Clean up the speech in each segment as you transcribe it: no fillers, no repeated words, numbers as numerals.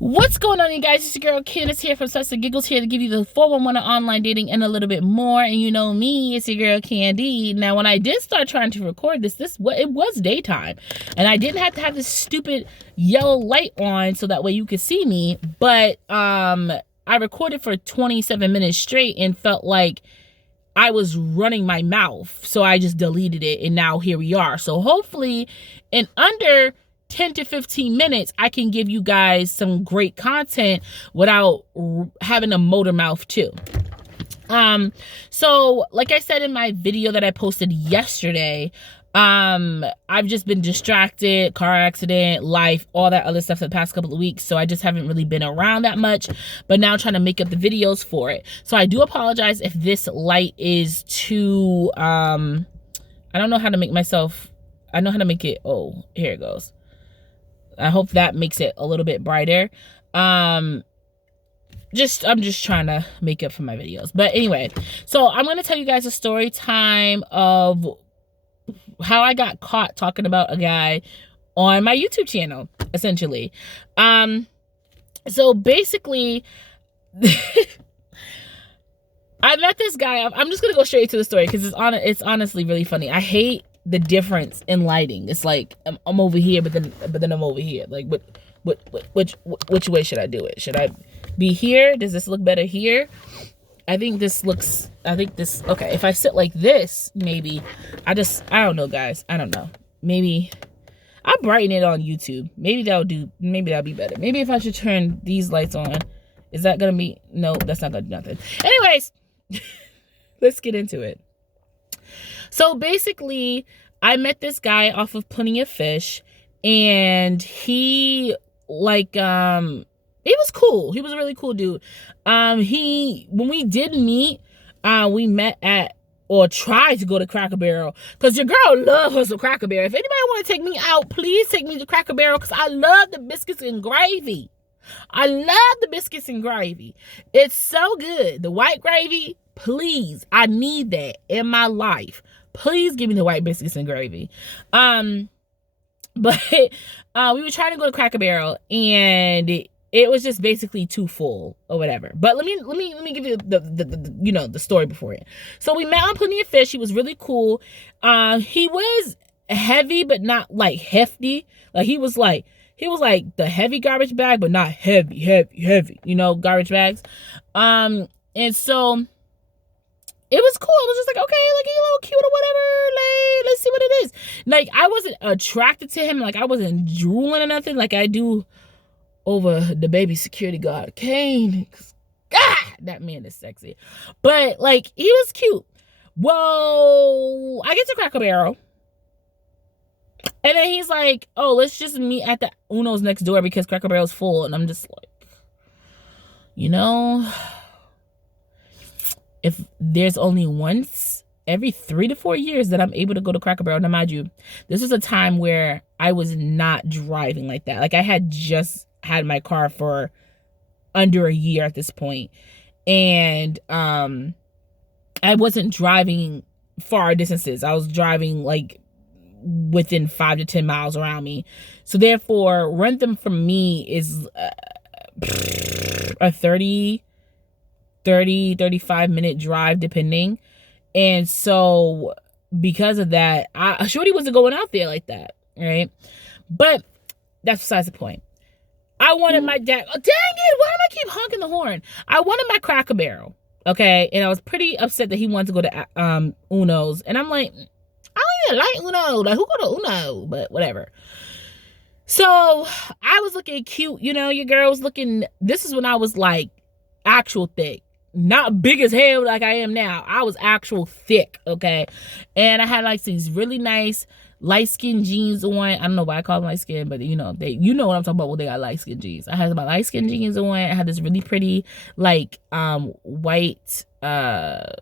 What's going on, you guys? It's your girl Candace here from Such and Giggles, here to give you the 411 on online dating and a little bit more. And you know me, it's your girl Candy. Now, when I did start trying to record this it was daytime, and I didn't have to have this stupid yellow light on so that way you could see me. But I recorded for 27 minutes straight and felt like I was running my mouth, so I just deleted it, and now here we are. So hopefully, in under 10 to 15 minutes, I can give you guys some great content without having a motor mouth too. So like I said in my video that I posted yesterday, I've just been distracted, car accident, life, all that other stuff for the past couple of weeks. So I just haven't really been around that much, but now I'm trying to make up the videos for it. So I do apologize if this light is too, I don't know how to make myself, I know how to make it, oh, here it goes. I hope that makes it a little bit brighter. I'm just trying to make up for my videos. But anyway, so I'm going to tell you guys a story time of how I got caught talking about a guy on my YouTube channel, essentially. So basically, I met this guy. I'm just going to go straight to the story because it's honestly really funny. I hate the difference in lighting. It's like I'm over here, but then I'm over here. Like, which way should I do it? Should I be here? Does this look better here? I think this, okay, if I sit like this, maybe, I don't know, guys. I don't know. Maybe I'll brighten it on YouTube. Maybe that'll be better. Maybe if I should turn these lights on, is that gonna be, no, that's not gonna do nothing. Anyways, let's get into it. So basically, I met this guy off of Plenty of Fish, and he, like, he was cool. He was a really cool dude. When we did meet, we met at, or tried to go to Cracker Barrel, because your girl loves her some Cracker Barrel. If anybody want to take me out, please take me to Cracker Barrel, because I love the biscuits and gravy. I love the biscuits and gravy. It's so good. The white gravy, please. I need that in my life. Please give me the white biscuits and gravy. But we were trying to go to Cracker Barrel, and it was just basically too full or whatever. But let me give you the story before it. So we met on Plenty of Fish. He was really cool. He was heavy, but not like hefty. Like he was like the heavy garbage bag, but not heavy, garbage bags. And so it was cool. It was just like, okay, like, he's a little cute or whatever. Like, let's see what it is. Like, I wasn't attracted to him. Like, I wasn't drooling or nothing like I do over the baby security guard, Kane. God, that man is sexy. But, like, he was cute. Well, I get to Cracker Barrel, and then he's like, oh, let's just meet at the Uno's next door because Cracker Barrel's full. And I'm just like, if there's only once every 3 to 4 years that I'm able to go to Cracker Barrel, now mind you, this was a time where I was not driving like that. Like, I had just had my car for under a year at this point. And I wasn't driving far distances. I was driving like within 5 to 10 miles around me. So therefore, Rentham for me is a 35 minute drive depending. And so because of that, Shorty wasn't going out there like that, right? But that's besides the point. I wanted my dad, oh, dang it, why do I keep honking the horn? I wanted my Cracker Barrel, okay? And I was pretty upset that he wanted to go to Uno's. And I'm like, I don't even like Uno. Like, who go to Uno? But whatever. So I was looking cute, your girl was looking, this is when I was like actual thick. Not big as hell like I am now. I was actual thick, okay? And I had like these really nice light-skinned jeans on. I don't know why I call them light-skinned, but you know what I'm talking about when they got light-skinned jeans. I had my light-skinned jeans on. I had this really pretty, like, white, what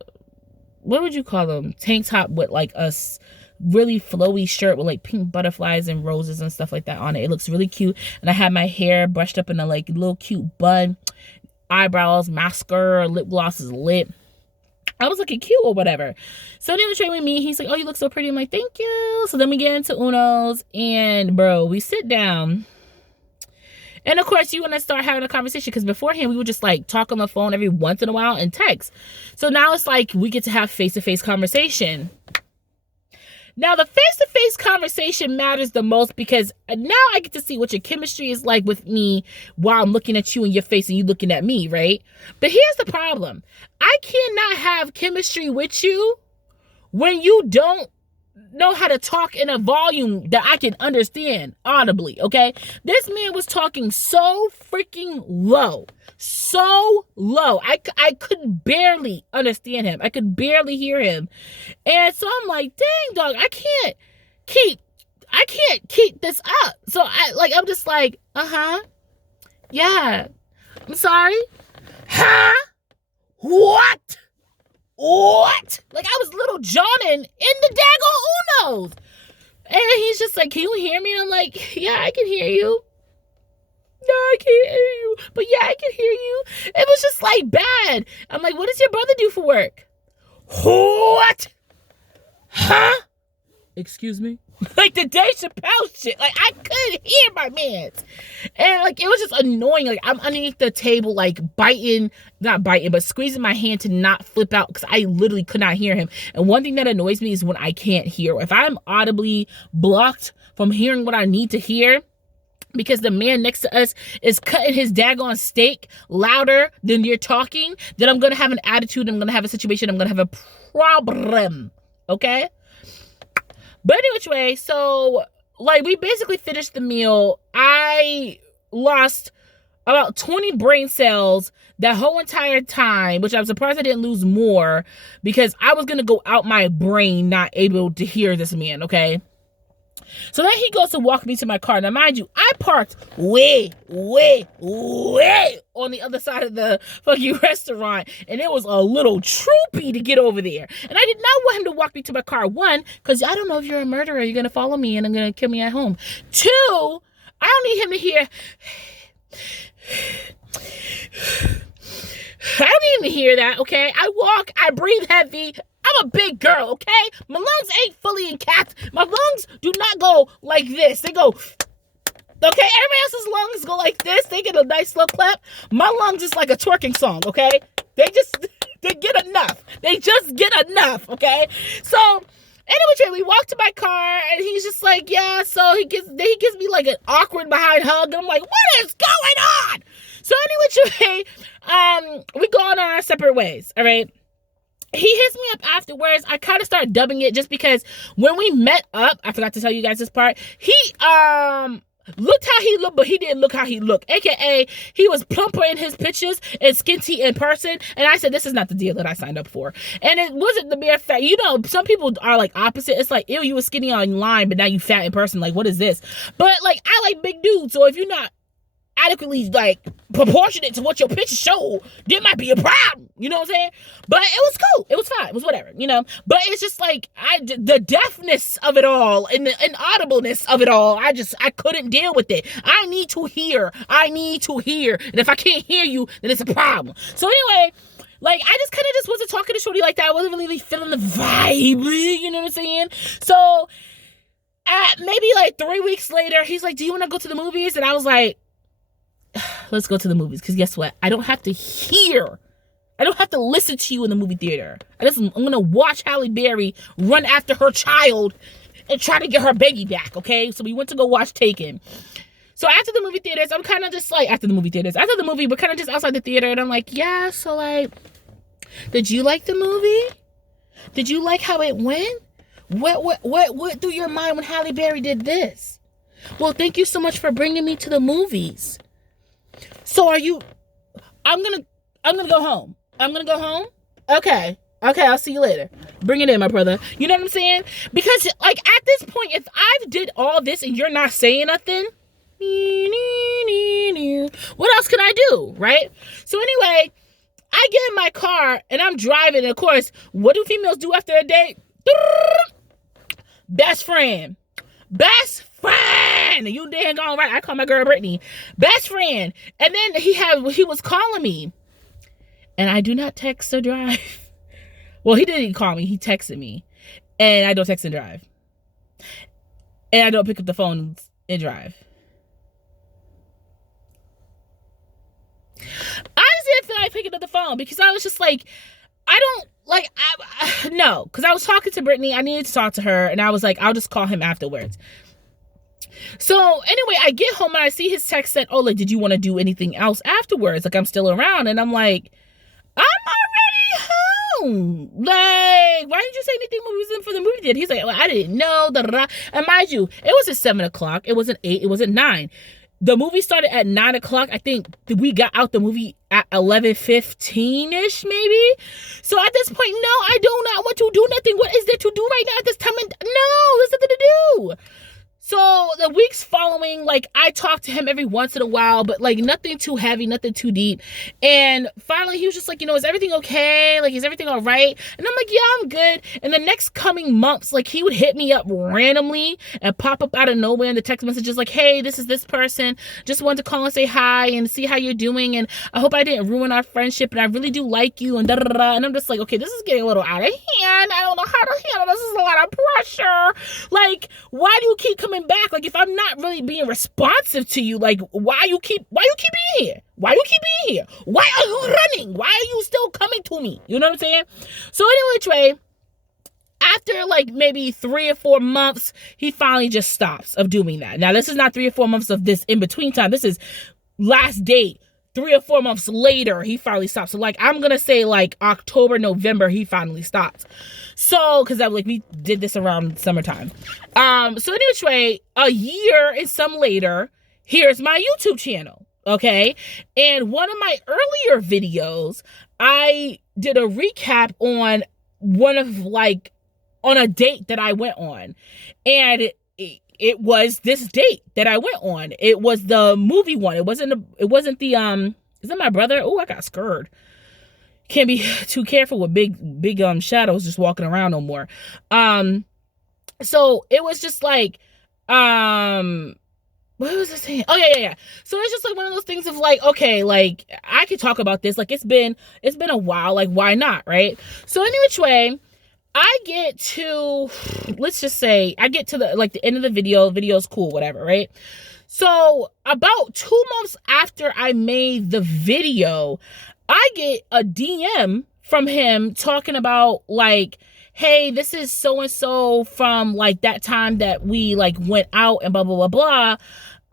would you call them? Tank top with like a really flowy shirt with like pink butterflies and roses and stuff like that on it. It looks really cute. And I had my hair brushed up in a like little cute bun. Eyebrows, mascara, lip gloss is lit. I was looking cute or whatever. So then he was trading with me. He's like, oh, you look so pretty. I'm like, thank you. So then we get into Uno's, and bro, we sit down, And of course, you want to start having a conversation because beforehand we would just like talk on the phone every once in a while and text. So now it's like we get to have face-to-face conversation. Now, the face-to-face conversation matters the most because now I get to see what your chemistry is like with me while I'm looking at you in your face and you looking at me, right? But here's the problem. I cannot have chemistry with you when you don't know how to talk in a volume that I can understand audibly, okay? This man was talking so freaking low. So low. I could barely understand him. I could barely hear him. And so I'm like, dang, dog, I can't keep this up. So I'm just like, yeah, I'm sorry. Huh? What? Like I was little Johnin in the daggone Unos. And he's just like, can you hear me? And I'm like, yeah, I can hear you. No, I can't hear you. But yeah, I can hear you. It was just like bad. I'm like, what does your brother do for work? What? Huh? Excuse me? Like the Dave Chappelle shit. Like I couldn't hear my mans. And like it was just annoying. Like I'm underneath the table like not biting, but squeezing my hand to not flip out because I literally could not hear him. And one thing that annoys me is when I can't hear. If I'm audibly blocked from hearing what I need to hear, because the man next to us is cutting his daggone steak louder than you're talking, then I'm going to have an attitude. I'm going to have a situation. I'm going to have a problem. Okay? But anyway, so like we basically finished the meal. I lost about 20 brain cells that whole entire time, which I'm surprised I didn't lose more because I was going to go out my brain not able to hear this man, okay? So then he goes to walk me to my car. Now, mind you, I parked way on the other side of the fucking restaurant. And it was a little troopy to get over there. And I did not want him to walk me to my car. One, because I don't know if you're a murderer. You're going to follow me and I'm going to kill me at home. Two, I don't need him to hear... I don't need him to hear that, okay? I walk, I breathe heavy. I'm a big girl, okay? My lungs ain't fully intact. My lungs do not go like this. They go, okay? Everybody else's lungs go like this. They get a nice slow clap. My lungs is like a twerking song, okay? They get enough. They just get enough, okay? So, anyway, we walk to my car, and he's just like, yeah, so he gives me like an awkward behind hug, and I'm like, what is going on? So anyway, we go on our separate ways, all right? He hits me up afterwards. I kind of started dubbing it just because when we met up, I forgot to tell you guys this part, he looked how he looked, but he didn't look how he looked. AKA, he was plumper in his pictures and skinty in person. And I said, this is not the deal that I signed up for. And it wasn't the mere fact, you know, some people are like opposite. It's like, ew, you were skinny online, but now you fat in person. Like, what is this? But like, I like big dudes. So if you're not adequately like proportionate to what your picture showed, there might be a problem, you know what I'm saying? But it was cool, it was fine, it was whatever, you know. But it's just like the deafness of it all and the inaudibleness of it all, I couldn't deal with it. I need to hear, and if I can't hear you, then it's a problem. So anyway, like I just kind of just wasn't talking to shorty like that. I wasn't really feeling the vibe, you know what I'm saying? So maybe like 3 weeks later, he's like, do you want to go to the movies? And I was like, let's go to the movies, because guess what? I don't have to listen to you in the movie theater. I'm gonna watch Halle Berry run after her child and try to get her baby back, okay? So we went to go watch Taken. So after the movie, we're kind of just outside the theater, and I'm like, yeah, so like, did you like the movie? Did you like how it went? What through your mind when Halle Berry did this? Well, thank you so much for bringing me to the movies. So I'm gonna go home. Okay, I'll see you later. Bring it in, my brother. You know what I'm saying? Because like at this point, if I did all this and you're not saying nothing, what else can I do, right? So anyway, I get in my car and I'm driving, and of course, what do females do after a date? Best friend. You dang on right. I call my girl Brittany best friend. And then he was calling me, and I do not text or drive. Well, he didn't call me. He texted me, and I don't text and drive, and I don't pick up the phone and drive. phone because I was just like, I don't like, no, because I was talking to Brittany. I needed to talk to her, and I was like, I'll just call him afterwards. So anyway, I get home and I see his text said, oh, like, did you want to do anything else afterwards? Like, I'm still around. And I'm like, I'm already home. Like, why didn't you say anything when we was in for the movie theater? He's like, well, I didn't know. Da, da, da. And mind you, it was at 7 o'clock. It wasn't 8. It wasn't 9. The movie started at 9 o'clock. I think we got out the movie at 11:15-ish, maybe. So at this point, no, I do not want to do nothing. What is there to do right now at this time? No, there's nothing to do. So the weeks following, like, I talked to him every once in a while, but like nothing too heavy, nothing too deep. And finally he was just like, you know, is everything okay? Like, is everything all right? And I'm like, yeah, I'm good. And the next coming months, like, he would hit me up randomly and pop up out of nowhere in the text messages like, hey, this is this person. Just wanted to call and say hi and see how you're doing. And I hope I didn't ruin our friendship. And I really do like you. And da da da. And I'm just like, okay, this is getting a little out of hand. I don't know how to handle this. This is a lot of pressure. Like, why do you keep coming back? Like, if I'm not really being responsive to you, like, why you keep being here? Why you keep being here? Why are you running? Why are you still coming to me? You know what I'm saying? So anyway, after like maybe 3 or 4 months, he finally just stops of doing that. Now, this is not 3 or 4 months of this in between time. This is last date. 3 or 4 months later, he finally stopped. So like, I'm gonna say like October, November, he finally stopped. So, cause we did this around summertime. So anyway, a year and some later, here's my YouTube channel. Okay. And one of my earlier videos, I did a recap on on a date that I went on. And it was this date that I went on. It was the movie one. It wasn't the, is that my brother? Oh, I got scared. Can't be too careful with big shadows just walking around no more. So it was just like, what was I saying? Oh yeah. So it's just like one of those things of like, okay, like I could talk about this. Like it's been a while. Like, why not? Right. So anyway, I get to, let's just say I get to the end of the video. Video's cool, whatever. Right. So about 2 months after I made the video, I get a DM from him talking about like, hey, this is so-and-so from like that time that we like went out and blah, blah, blah, blah.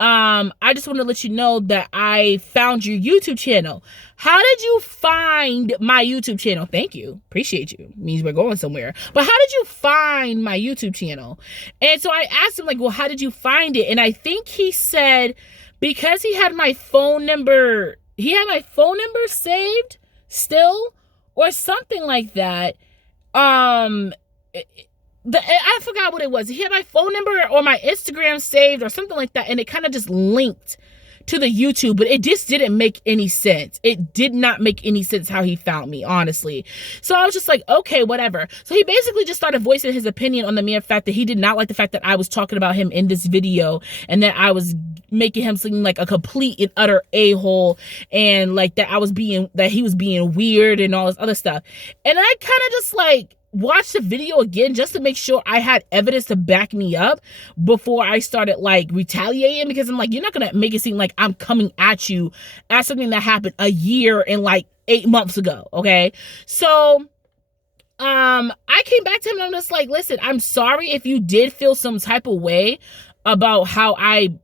I just want to let you know that I found your YouTube channel. How did you find my YouTube channel? Thank you. Appreciate you. It means we're going somewhere. But how did you find my YouTube channel? And so I asked him like, well, how did you find it? And I think he said, because he had my phone number saved still or something like that. I forgot what it was. He had my phone number or my Instagram saved or something like that. And it kind of just linked to the YouTube, but it just didn't make any sense. It did not make any sense how he found me, honestly. So I was just like, okay, whatever. So he basically just started voicing his opinion on the mere fact that he did not like the fact that I was talking about him in this video and that I was making him seem like a complete and utter a-hole and like that he was being weird and all this other stuff. And I kind of just like watched the video again just to make sure I had evidence to back me up before I started like retaliating, because I'm like, you're not gonna make it seem like I'm coming at you as something that happened a year and like 8 months ago. Okay. So I came back to him and I'm just like, listen, I'm sorry if you did feel some type of way about how I,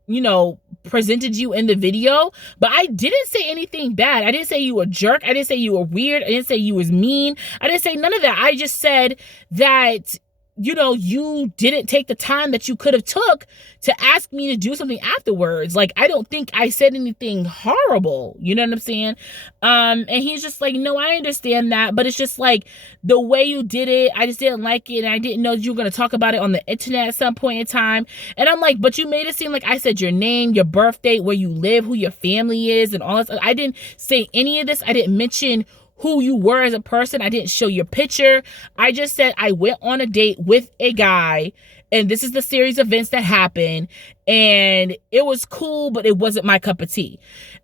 presented you in the video, but I didn't say anything bad. I didn't say you were a jerk. I didn't say you were weird. I didn't say you was mean. I didn't say none of that. I just said that, you didn't take the time that you could have took to ask me to do something afterwards. Like, I don't think I said anything horrible. You know what I'm saying? And he's just like, no, I understand that, but it's just like the way you did it, I just didn't like it. And I didn't know you were going to talk about it on the internet at some point in time. And I'm like, but you made it seem like I said your name, your birth date, where you live, who your family is, and all this. I didn't say any of this. I didn't mention who you were as a person. I didn't show your picture. I just said I went on a date with a guy and this is the series of events that happened and it was cool, but it wasn't my cup of tea.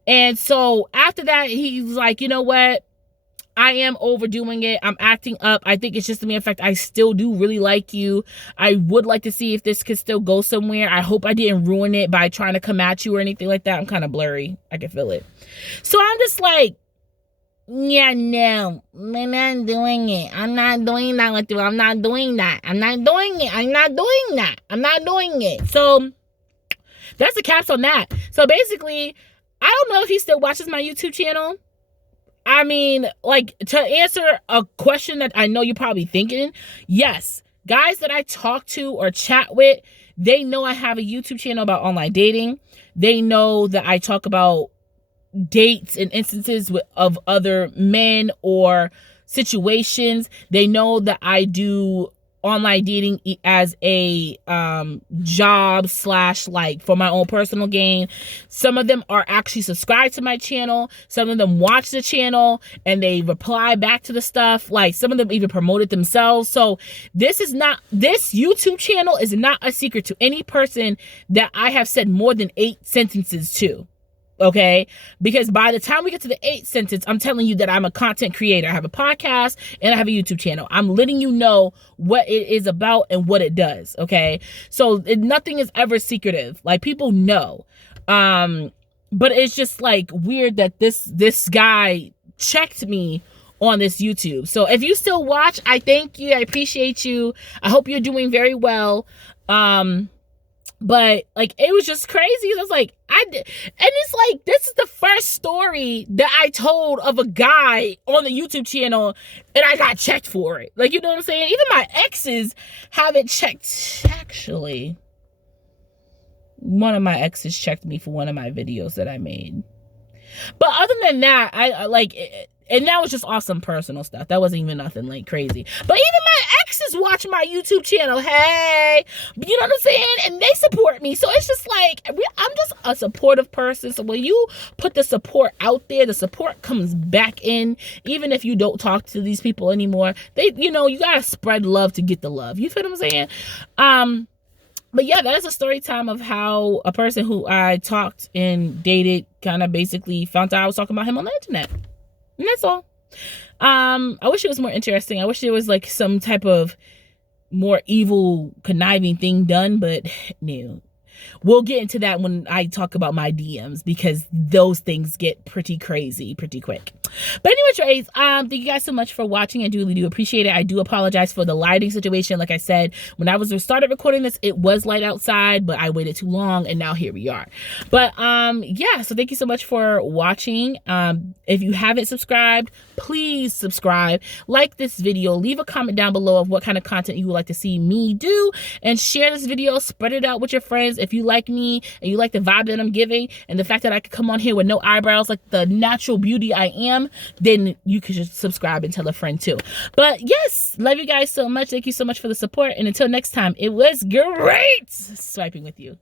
And so after that, he's like, you know what? I am overdoing it. I'm acting up. I think it's just a mere fact. I still do really like you. I would like to see if this could still go somewhere. I hope I didn't ruin it by trying to come at you or anything like that. I'm kind of blurry. I can feel it. So I'm just like, Yeah, no, I'm not doing it. I'm not doing that with you. I'm not doing that. I'm not doing it. I'm not doing that. I'm not doing it. So that's the caps on that. So basically, I don't know if he still watches my YouTube channel. I mean, like, to answer a question that I know you're probably thinking, yes, guys that I talk to or chat with, they know I have a YouTube channel about online dating. They know that I talk about dates and instances of other men or situations. They know that I do online dating as a job / like for my own personal gain. Some of them are actually subscribed to my channel. Some of them watch the channel and they reply back to the stuff. Like, some of them even promote it themselves. So this YouTube channel is not a secret to any person that I have said more than 8 sentences to. Okay, because by the time we get to the 8th sentence, I'm telling you that I'm a content creator. I have a podcast and I have a YouTube channel. I'm letting you know what it is about and what it does. Okay, so nothing is ever secretive. Like, people know. But it's just like weird that this guy checked me on this YouTube. So if you still watch, I thank you. I appreciate you. I hope you're doing very well. But like, it was just crazy. I was like, and it's like, this is the first story that I told of a guy on the YouTube channel and I got checked for it. Like, you know what I'm saying? Even my exes haven't checked. Actually, one of my exes checked me for one of my videos that I made. But other than that, I like it. And that was just awesome personal stuff. That wasn't even nothing like crazy. But even my exes watch my YouTube channel. Hey, you know what I'm saying? And they support me. So it's just like, I'm just a supportive person. So when you put the support out there, the support comes back in. Even if you don't talk to these people anymore, you gotta spread love to get the love. You feel what I'm saying? But yeah, that is a story time of how a person who I talked and dated kind of basically found out I was talking about him on the internet. And that's all. I wish it was more interesting. I wish there was like some type of more evil, conniving thing done, but no. We'll get into that when I talk about my DMs, because those things get pretty crazy pretty quick. But anyways, thank you guys so much for watching. I really do appreciate it. I do apologize for the lighting situation. Like I said, when I started recording this, it was light outside, but I waited too long and now here we are. But yeah, so thank you so much for watching. If you haven't subscribed, please subscribe, like this video, leave a comment down below of what kind of content you would like to see me do, and share this video, spread it out with your friends. If you like me and you like the vibe that I'm giving and the fact that I could come on here with no eyebrows like the natural beauty I am, then you can just subscribe and tell a friend too. But yes, love you guys so much. Thank you so much for the support. And until next time, it was great swiping with you.